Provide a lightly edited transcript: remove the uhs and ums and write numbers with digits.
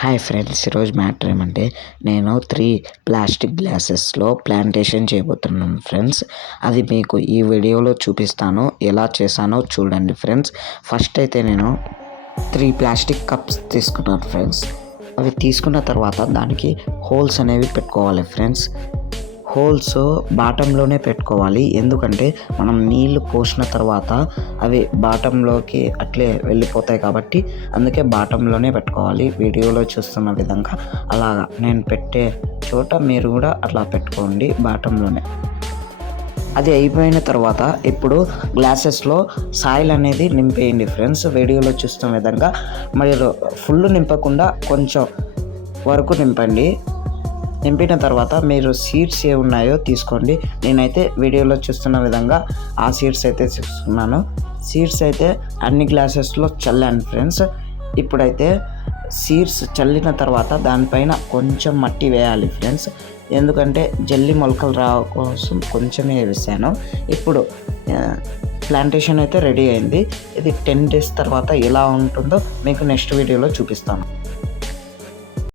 Hi friends, ఈరోజు matter ఏమంటే నేను 3 ప్లాస్టిక్ గ్లాసెస్లో ప్లాంటేషన్ చేయబోతున్నాను ఫ్రెండ్స్. అది మీకు ఈ వీడియోలో చూపిస్తాను, ఎలా చేశానో చూడండి ఫ్రెండ్స్. ఫస్ట్ అయితే నేను 3 ప్లాస్టిక్ కప్స్ తీసుకున్నాను ఫ్రెండ్స్. అవి తీసుకున్న తర్వాత దానికి హోల్స్ అనేవి పెట్టుకోవాలి ఫ్రెండ్స్. హోల్స్ బాటంలోనే పెట్టుకోవాలి, ఎందుకంటే మనం నీళ్లు పోసిన తర్వాత అవి బాటంలోకి అట్లే వెళ్ళిపోతాయి కాబట్టి అందుకే బాటంలోనే పెట్టుకోవాలి. వీడియోలో చూస్తున్న విధంగా అలాగా నేను పెట్టే చోట మీరు కూడా అట్లా పెట్టుకోండి, బాటంలోనే. అది అయిపోయిన తర్వాత ఇప్పుడు గ్లాసెస్లో సాయిల్ అనేది నింపేయండి ఫ్రెండ్స్. వీడియోలో చూస్తున్న విధంగా మీరు ఫుల్ నింపకుండా కొంచెం వరకు నింపండి. నింపిన తర్వాత మీరు సీడ్స్ ఏ ఉన్నాయో తీసుకోండి. నేనైతే వీడియోలో చూస్తున్న విధంగా ఆ సీడ్స్ అయితే తీసుకున్నాను. సీడ్స్ అయితే అన్ని గ్లాసెస్లో చల్లాను ఫ్రెండ్స్. ఇప్పుడైతే సీడ్స్ చల్లిన తర్వాత దానిపైన కొంచెం మట్టి వేయాలి ఫ్రెండ్స్, ఎందుకంటే జల్లి మొలకలు కోసం కొంచెమే వేసాను. ఇప్పుడు ప్లాంటేషన్ అయితే రెడీ అయింది. ఇది 10 days తర్వాత ఎలా ఉంటుందో మీకు నెక్స్ట్ వీడియోలో చూపిస్తాను.